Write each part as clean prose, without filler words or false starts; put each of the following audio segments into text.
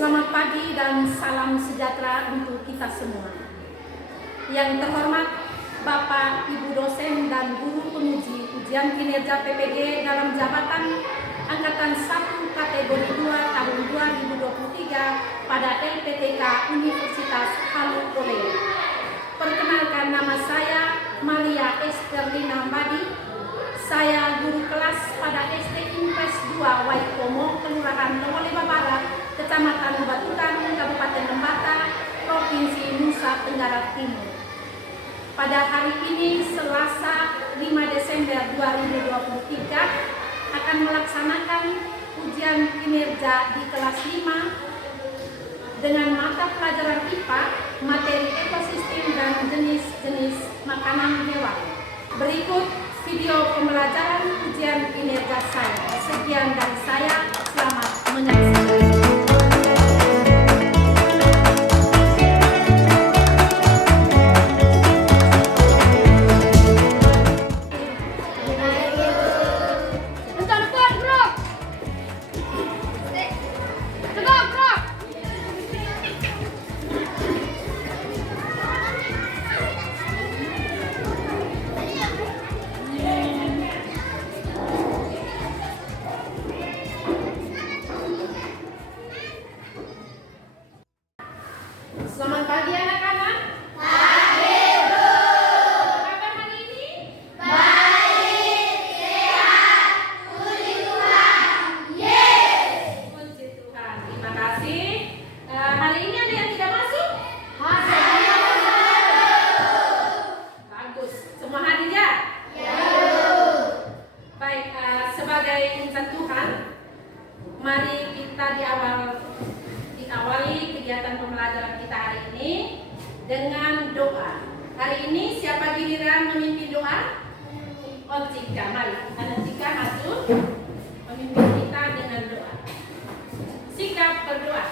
Selamat pagi dan salam sejahtera untuk kita semua. Yang terhormat Bapak, Ibu dosen dan guru penguji ujian kinerja PPG dalam jabatan Angkatan 1 kategori 2 tahun 2023 pada LPTK Universitas Halu Oleo. Perkenalkan, nama saya Maria Esterlina Madi. Saya guru kelas pada SD Impres 2 Waikomo, Kelurahan Nongoleba Barat, Kecamatan Batukan, Kabupaten Lembata, Provinsi Nusa Tenggara Timur. Pada hari ini, Selasa 5 Desember 2023, akan melaksanakan ujian kinerja di kelas 5 dengan mata pelajaran IPA, materi ekosistem dan jenis-jenis makanan hewan. Berikut video pembelajaran ujian kinerja saya. Sekian dari saya, selamat menyaksikan. Selamat pagi anak-anak. Pagi, Bu. Kabar hari ini? Baik, sehat, puji Tuhan. Yes. Puji Tuhan. Terima kasih. Hari ini ada yang tidak masuk? Bagus. Semua hadir ya? Ya, Bu. Baik, sebagai insan Tuhan, mari kita diawali kegiatan pembelajaran kita hari ini dengan doa. Hari ini siapa giliran memimpin doa? Cika, mari. Cika maju memimpin kita dengan doa. Sikap berdoa.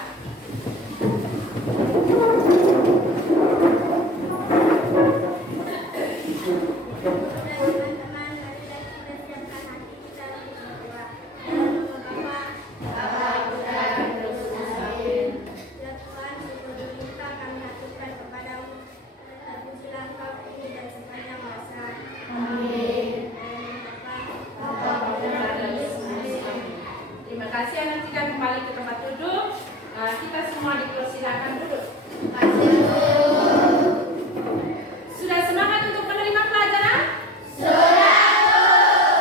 Terima kasih anak Cika, kembali ke tempat duduk. Kita semua dipersilakan duduk. Sudah semangat untuk menerima pelajaran? Sudah.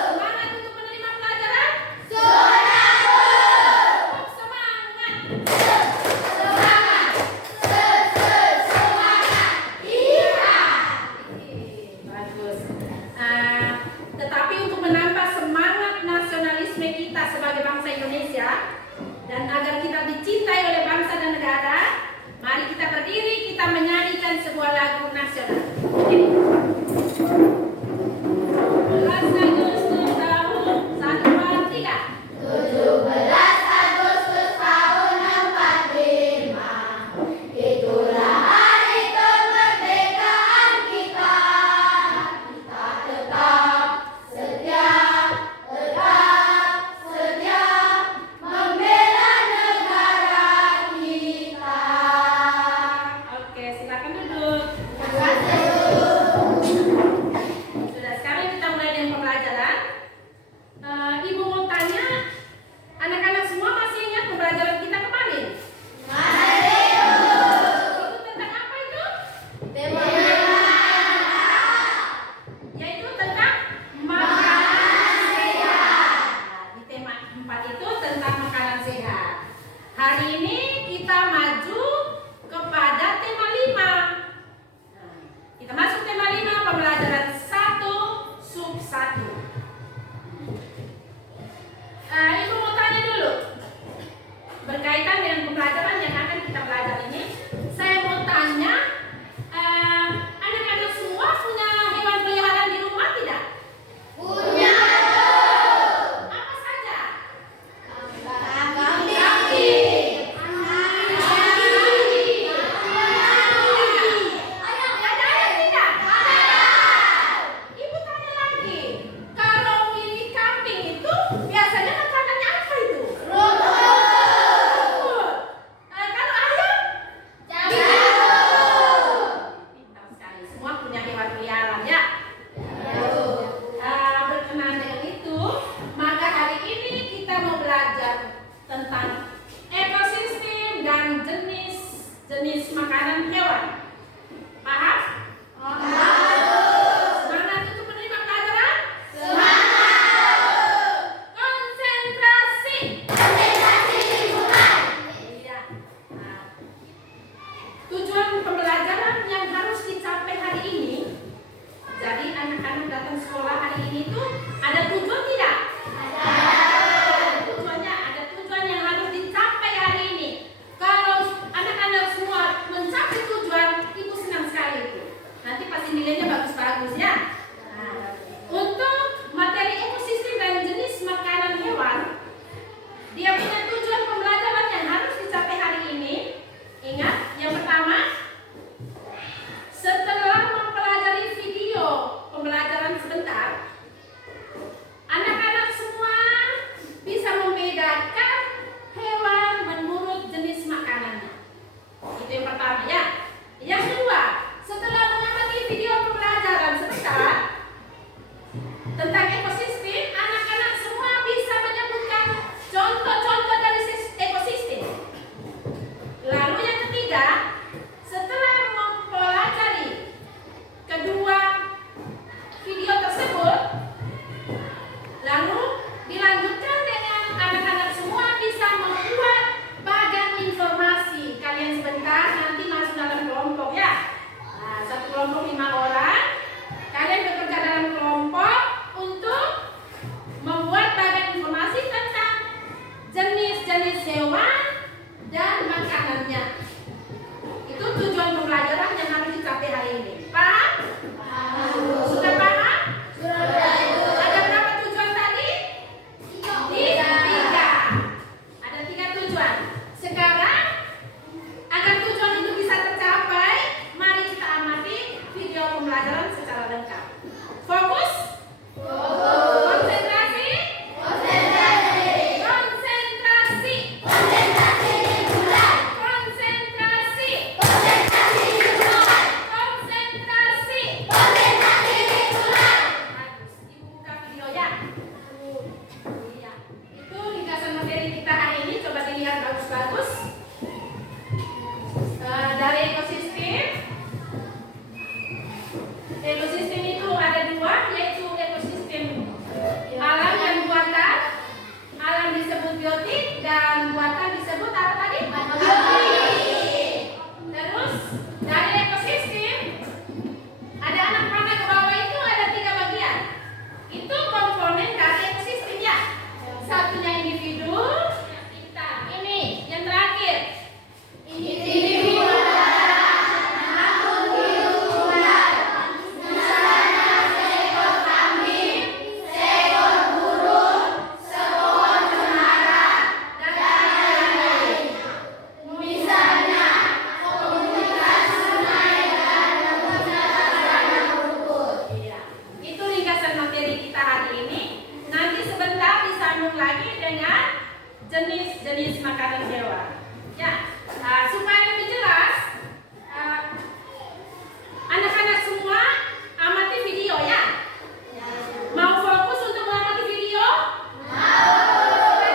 Semangat untuk menerima pelajaran? Sudah. Semangat. Semangat. Semangat. Iya. Bagus. Tetapi untuk menambah semangat nasionalisme kita sebagai bangsa Indonesia dan agar kita dicintai oleh bangsa dan negara, mari kita berdiri, kita menyanyikan sebuah lagu nasional. 17 Agustus tahun 143. 17 Agustus tahun 45. Itulah hari kemerdekaan kita. Kita tetap setia membela negara kita. Oke, silakan duduk. Sudah, sekarang kita mulai dengan pembelajaran. Ibu mau tanya, anak-anak semua masih ingat pembelajaran kita kemarin? Masih. Itu tentang apa itu? Tema. Yaitu tentang makanan sehat. Di tema 4 itu tentang makanan sehat. Hari ini kita maju kepada tema 5. Kita masuk tema 5, pembelajaran 1 sub 1. Ibu mau tanya dulu, berkaitan dengan pembelajaran yang akan kita pelajari ini. Saya mau tanya, anak-anak semua punya hewan peliharaan di rumah tidak? Punya. Apa saja? Kambing. jenis-jenis hewan dan makanannya. Itu tujuan pembelajaran yang harus dicapai hari ini. Paham? Sudah paham? Ada berapa tujuan tadi? 3. Ada 3 tujuan. Sekarang agar tujuan itu bisa tercapai, mari kita amati video pembelajaran secara lengkap. Fokus? Konsentrasi? Konsentrasi. Bagus. Ibu buka video ya. Iya. Itu ringkasan materi kita hari ini. Coba dilihat bagus-bagus. Dari ekosistem. Ekosistem itu ada 2, yaitu ekosistem alam dan buatan. Alam disebut biotik dan buatan disebut apa tadi? Terus dari ekosistem ada anak panah ke bawah itu ada 3 bagian. Itu komponen dari ekosistem ya. Satunya individu, ini yang terakhir individu. Itu ringkasan materi kita hari ini. Nanti sebentar disambung lagi dengan jenis-jenis makanan hewan. Ya, supaya lebih jelas, anak-anak semua amati video ya. Mau fokus untuk mengamati video?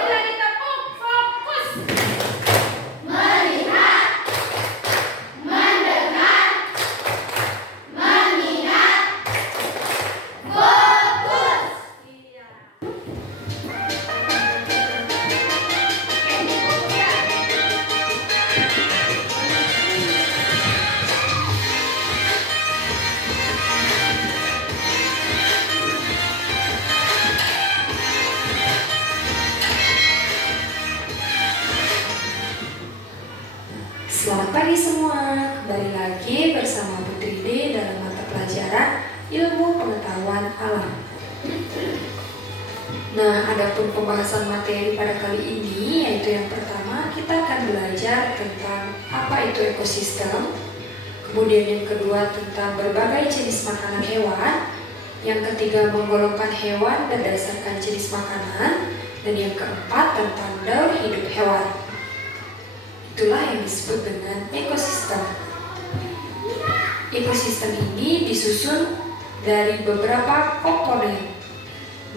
Lagi tepuk, fokus. Melihat, mendengar, mengingat, fokus. Iya. Selamat pagi semua, kembali lagi bersama Putri D dalam mata pelajaran Ilmu Pengetahuan Alam. Nah, adapun pembahasan materi pada kali ini, yaitu yang pertama kita akan belajar tentang apa itu ekosistem, kemudian yang kedua tentang berbagai jenis makanan hewan, yang ketiga menggolongkan hewan berdasarkan jenis makanan, dan yang keempat tentang daur hidup hewan. Itulah yang disebut dengan ekosistem. Ekosistem ini disusun dari beberapa komponen.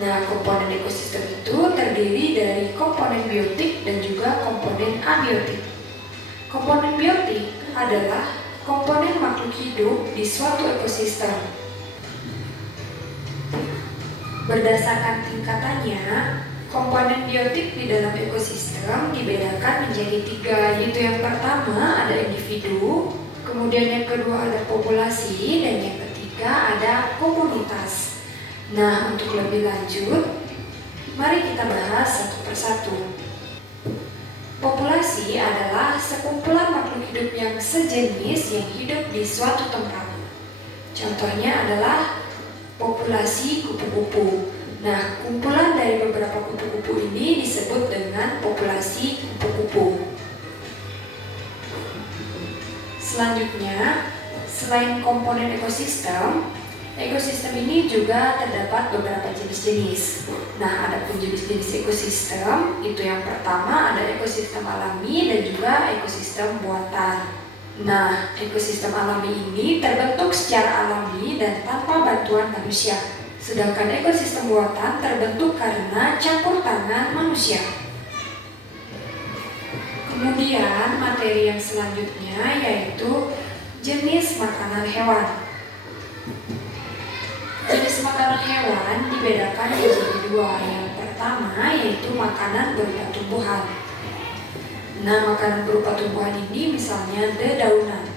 Nah, komponen ekosistem itu terdiri dari komponen biotik dan juga komponen abiotik. Komponen biotik adalah komponen makhluk hidup di suatu ekosistem. Berdasarkan tingkatannya, komponen biotik di dalam ekosistem dibedakan menjadi 3, yaitu yang pertama ada individu, kemudian yang kedua ada populasi, dan yang ketiga ada komunitas. Nah, untuk lebih lanjut, mari kita bahas satu persatu. Populasi adalah sekumpulan makhluk hidup yang sejenis yang hidup di suatu tempat. Contohnya adalah populasi kupu-kupu. Nah, kumpulan dari beberapa kupu-kupu ini disebut dengan populasi kupu-kupu. Selanjutnya, selain komponen ekosistem, ekosistem ini juga terdapat beberapa jenis-jenis. Nah, ada pun jenis-jenis ekosistem, itu yang pertama ada ekosistem alami dan juga ekosistem buatan. Nah, ekosistem alami ini terbentuk secara alami dan tanpa bantuan manusia. Sedangkan ekosistem buatan terbentuk karena campur tangan manusia. Kemudian materi yang selanjutnya yaitu jenis makanan hewan. Jenis makanan hewan dibedakan menjadi 2. Yang pertama yaitu makanan berupa tumbuhan. Nah, makanan berupa tumbuhan ini misalnya dedaunan.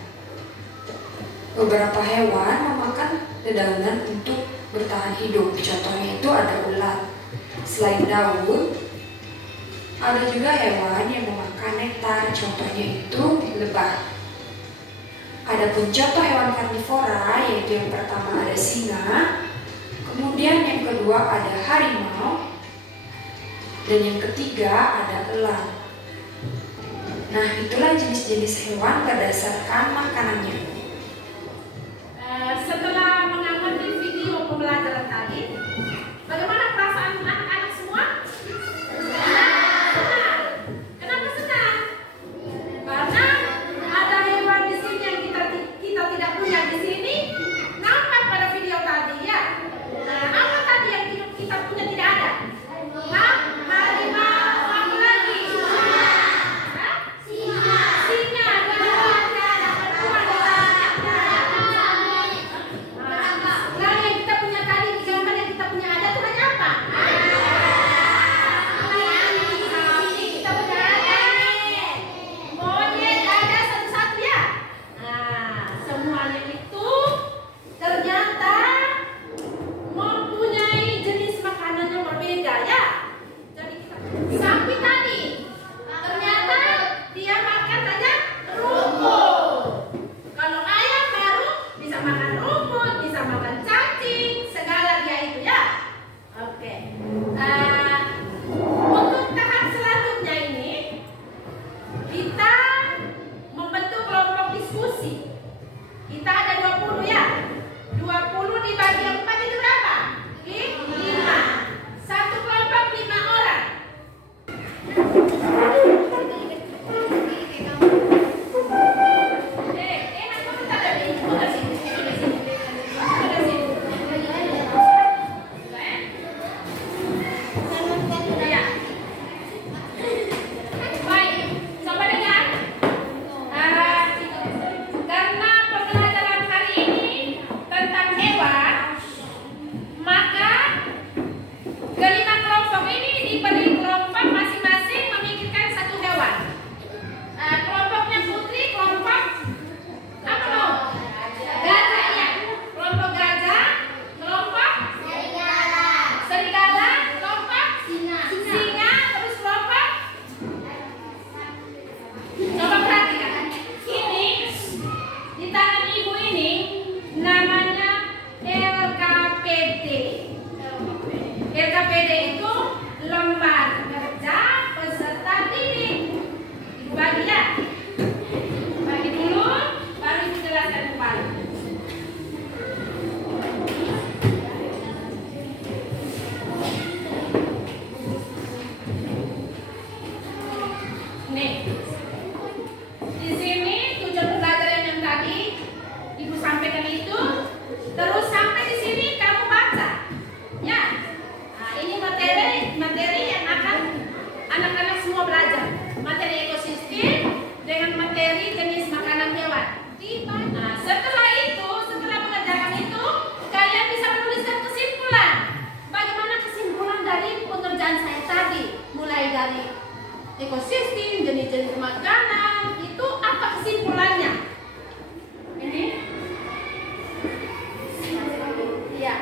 Beberapa hewan memakan dedaunan untuk bertahan hidup. Contohnya itu ada ulat. Selain daun, Ada juga hewan yang memakan nektar, contohnya itu lebah. Adapun contoh hewan karnivora, yaitu yang pertama ada singa, kemudian yang kedua ada harimau, dan yang ketiga ada elang. Nah, itulah jenis-jenis hewan berdasarkan makanannya. Setelah mengamati video pembelajaran tadi, bagaimana perasaan anak-anak semua? Senang. Kenapa senang? Karena ada hewan di sini yang kita tidak punya di sini. Nampak pada video tadi ya. Nah, apa tadi yang kita punya tidak ada? Hah? Harimau, apa lagi? Hah? Singa, nah, yang kita punya tadi di gambar yang kita punya ada tuh hanya apa? Sapi kita punya ada. Monyet ada satu-satu ya. Nah, semuanya itu ternyata mempunyai jenis makanan yang berbeda ya. Jadi sapi tadi ternyata dia makan hanya rumput. Kalau ayam baru bisa makan rumput, bisa makan cacing, segala dia itu ya. Oke. Untuk tahap selanjutnya ini kita membentuk kelompok diskusi. Kita ada 20 ya. 20 dibagi 4 itu berapa? 5. Satu kelompok 5 orang. Karena pembelajaran hari ini tentang hewan, maka kelima kelompok ini diberi kelompok masing-masing memikirkan satu hewan. Kelompoknya Putri, kelompok apa loh? Gajah ya. Kelompok gajah, kelompok serigala, kelompok singa, terus kelompok. Coba perhatikan. Ini di tangan ibu ini namanya LKPD. LKPD itu lembar kerja peserta didik. Ibu bagi ya. Bagi dulu, baru ibu jelaskan kembali. Nih, di sini tujuan pembelajaran yang tadi ibu sampaikan itu, terus sampai di sini kamu baca, ya. Nah, ini materi yang akan anak-anak semua belajar. Materi ekosistem dengan materi jenis makanan hewan. Nah, setelah mengerjakan itu, kalian bisa menuliskan kesimpulan. Bagaimana kesimpulan dari pengerjaan saya tadi? Mulai dari ekosistem, jenis-jenis makanan, itu apa kesimpulannya? Ini? Iya.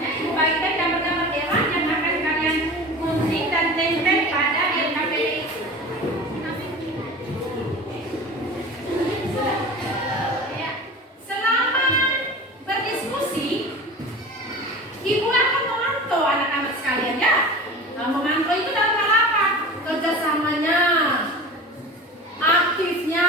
Ibu bagikan gambar-gambar hewan yang akan kalian gunting dan tempel pada LKPD itu. Selama berdiskusi, ibu akan memantau anak-anak sekalian ya. Nah, memantau itu dalam hal apa? Kerjasamanya, aktifnya,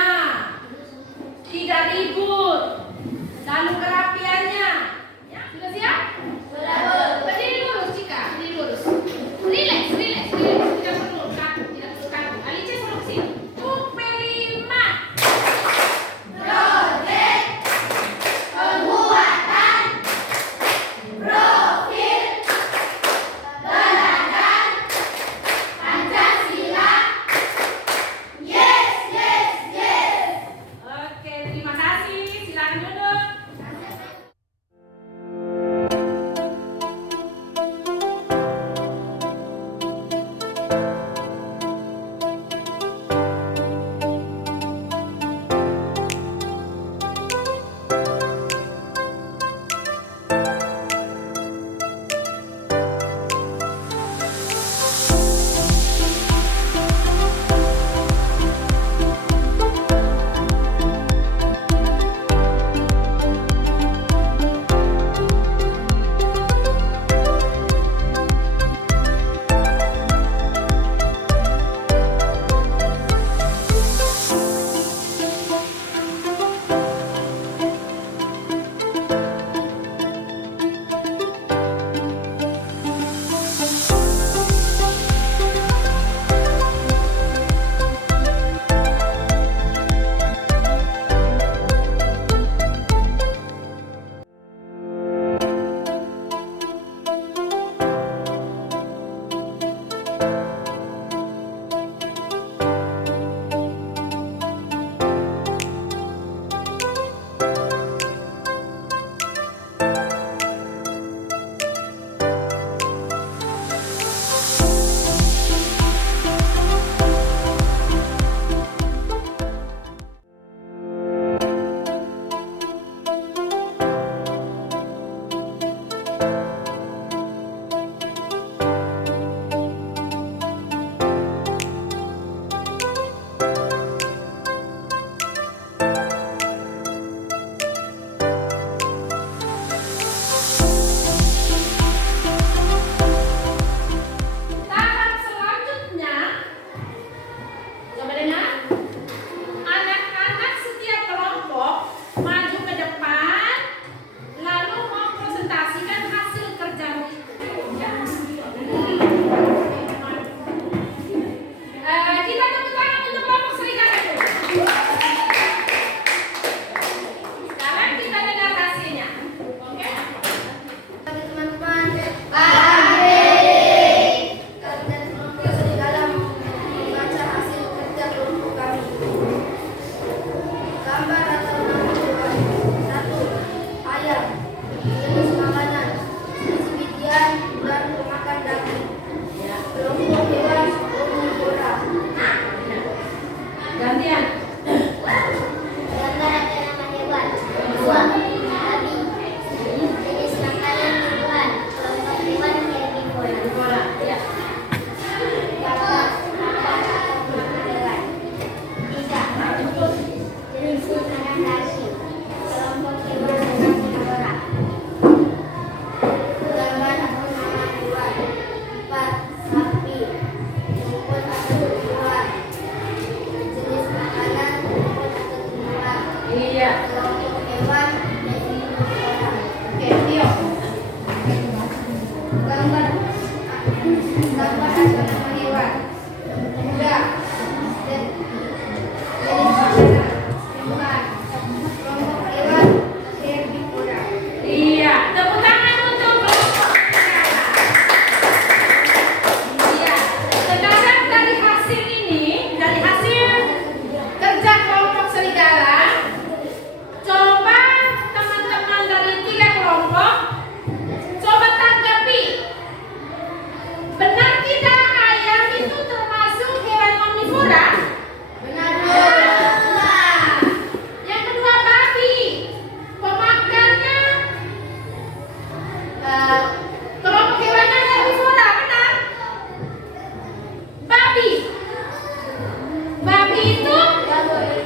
babi itu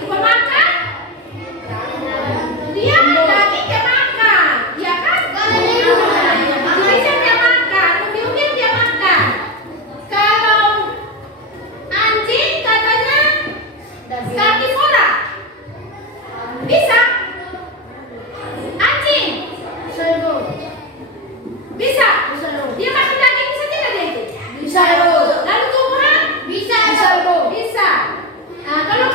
pemakan, dia daging dia makan, ya kan? Jadi dia makan, ungkit dia makan. Kalau anjing katanya karnivora, bisa? Anjing bisa? Dia makan daging bisa tidak dia itu? Bisa, Ibu. Lalu tumbuhan? Bisa, Ibu. Bisa. Nah, kalau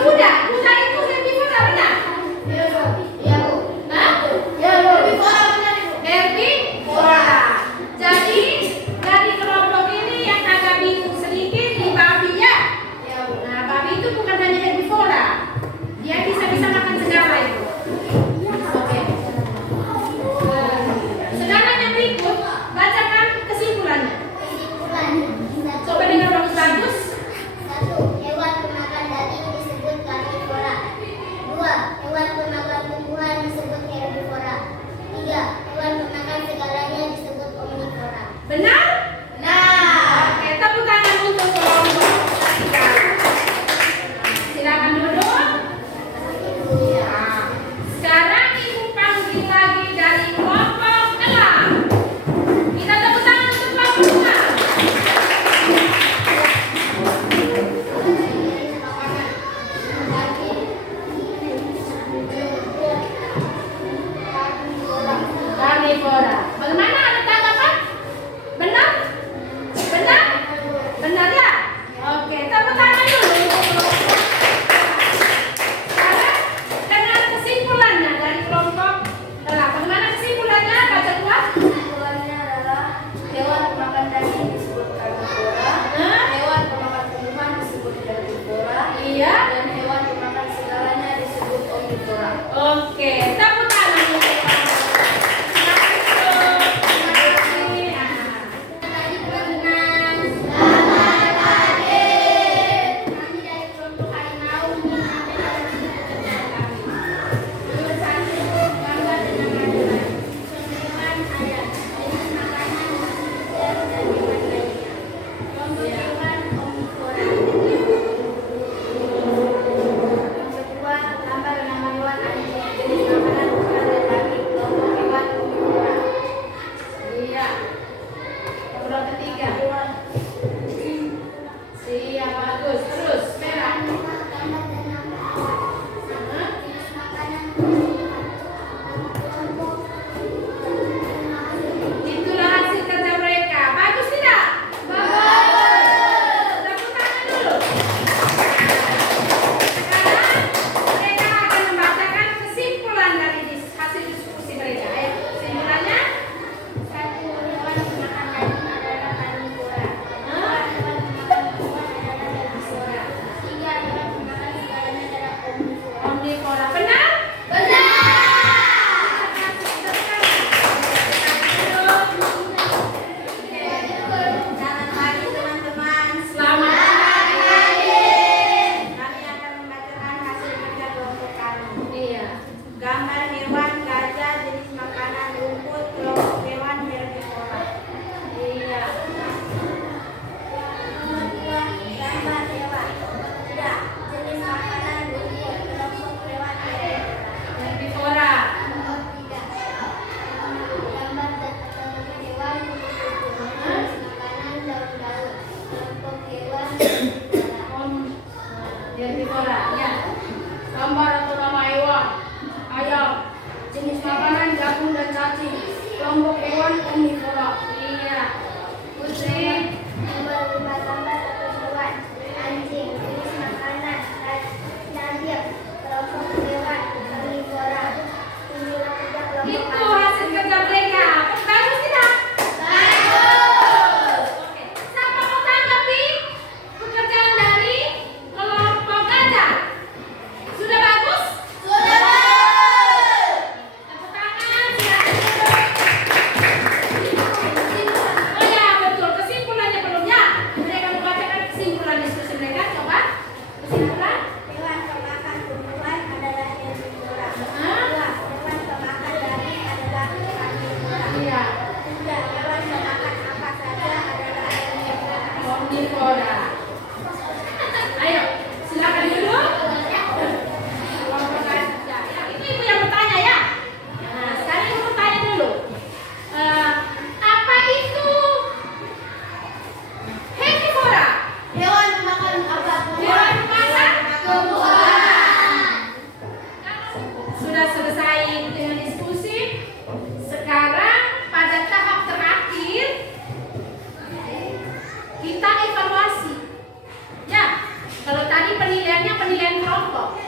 Kalau tadi penilaiannya penilaian kelompok,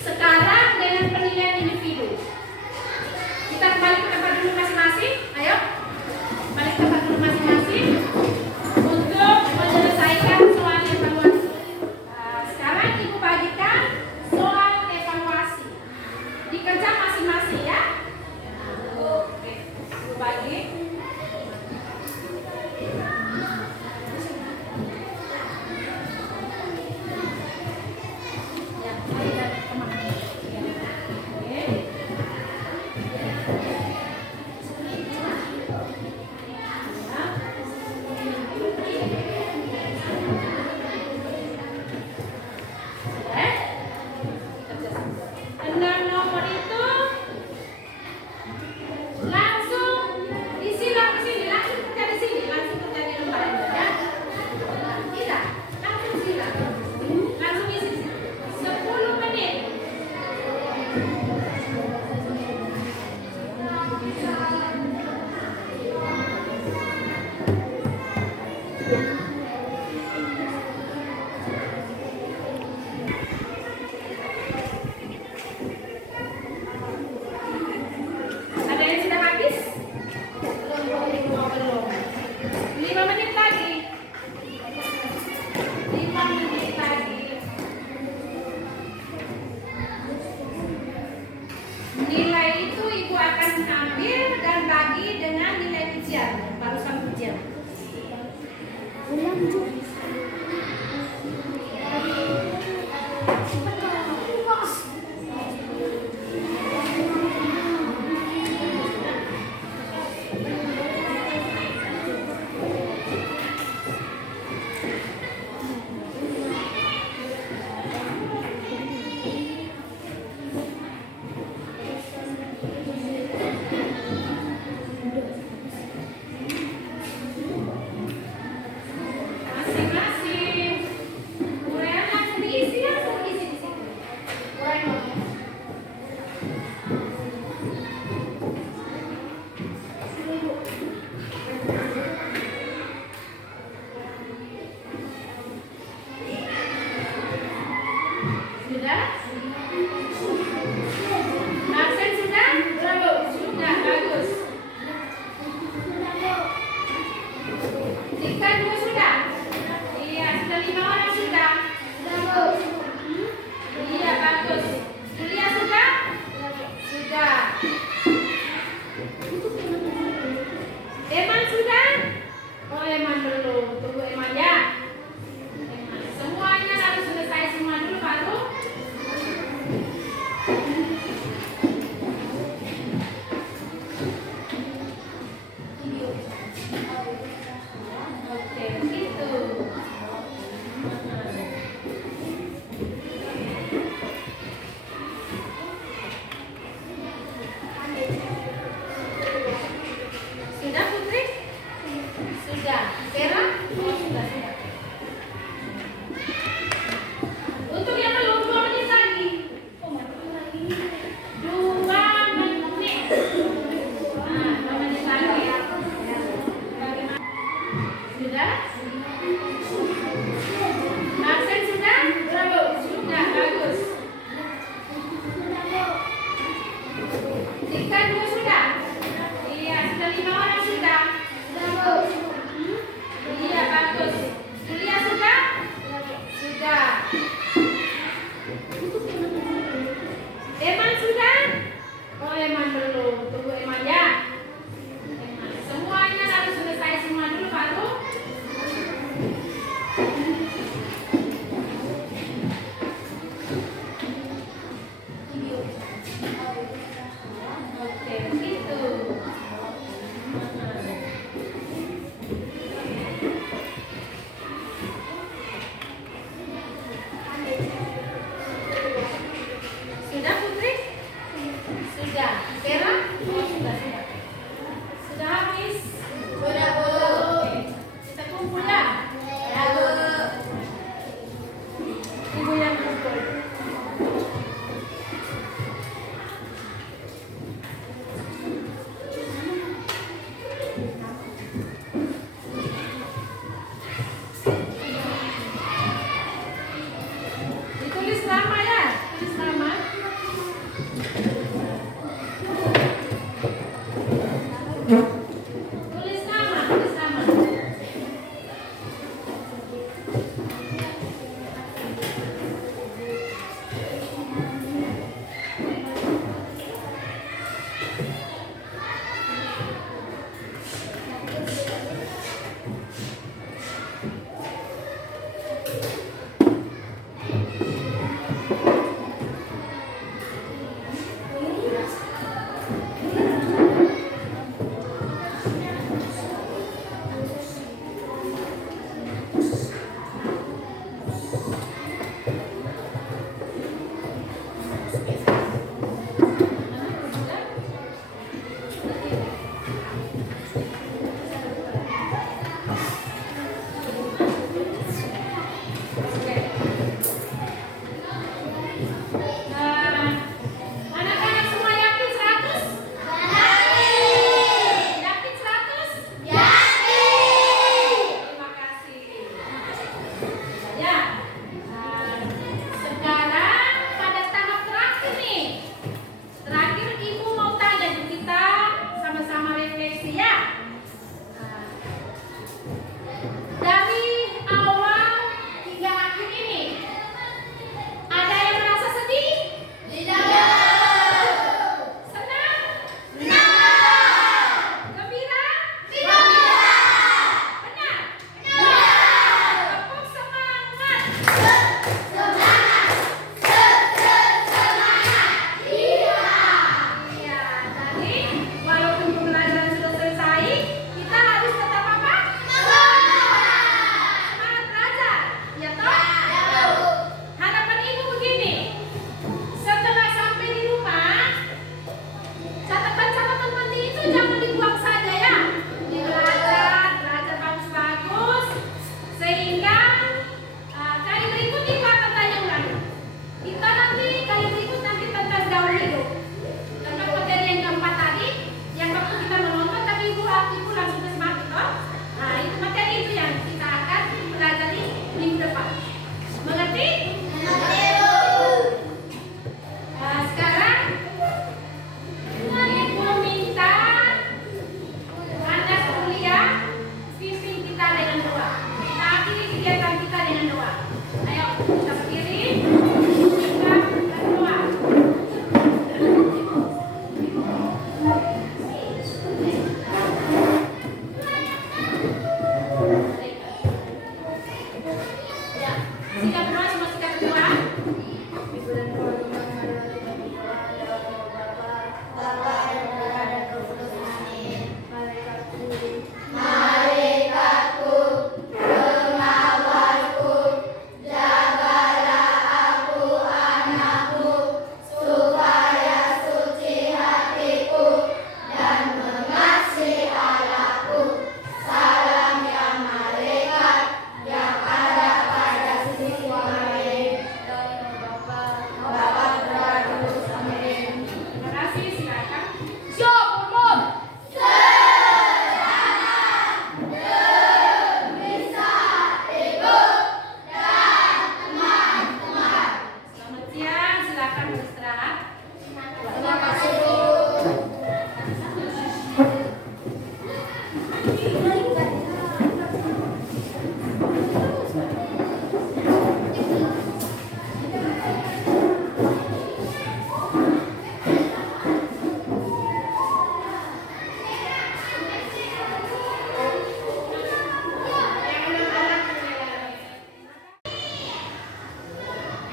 sekarang dengan penilaian individu. Kita kembali ke tempat dulu masing-masing. Ayo, balik ke tempat dulu masing-masing untuk menyelesaikan soal evaluasi. Nah, sekarang Ibu bagikan soal evaluasi. Dikerja masing-masing ya. Oke, Ibu bagi. Ya, mari kita kemana? Oke. Enam nomor itu langsung disilang ke sini, langsung kerja di sini, langsung kerja di lembarannya ya. Tidak, langsung silang, langsung isi 10 menit. Ada yang sudah habis? Belum. 5 menit lagi. 5 menit lagi. Nilai itu Ibu akan ambil dan bagi dengan nilai ujian, barusan ujian. Masing-masing. Uraian langsung diisi di situ. Uraian. Sudah? Absen sudah? Sudah, bagus. Dikta 2 sudah? Iya, sudah 5 orang sudah? Iya, bagus. Kuliah sudah? Sudah. Eman sudah? Oh, Eman belum. Tunggu Eman ya. Eman. Semuanya harus selesai semua dulu baru. Oke, begitu. Sudah Putri? Sudah. Vera? Oh, sudah. Untuk yang belum 2 menit lagi. 2 menit. Nah, 2 menit lagi ya. Bagaimana? Sudah? Absen sudah? Sudah, bagus. Dikta 2 sudah? Iya, sudah 5 orang sudah? Iya, bagus. Kuliah sudah? Sudah. Eman sudah? Oh, Eman belum. Tunggu Eman ya. Eman. Semuanya harus selesai semua dulu baru. Oke, begitu.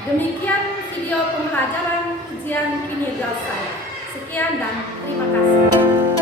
Demikian video pembelajaran ujian kinerja saya. Sekian dan terima kasih.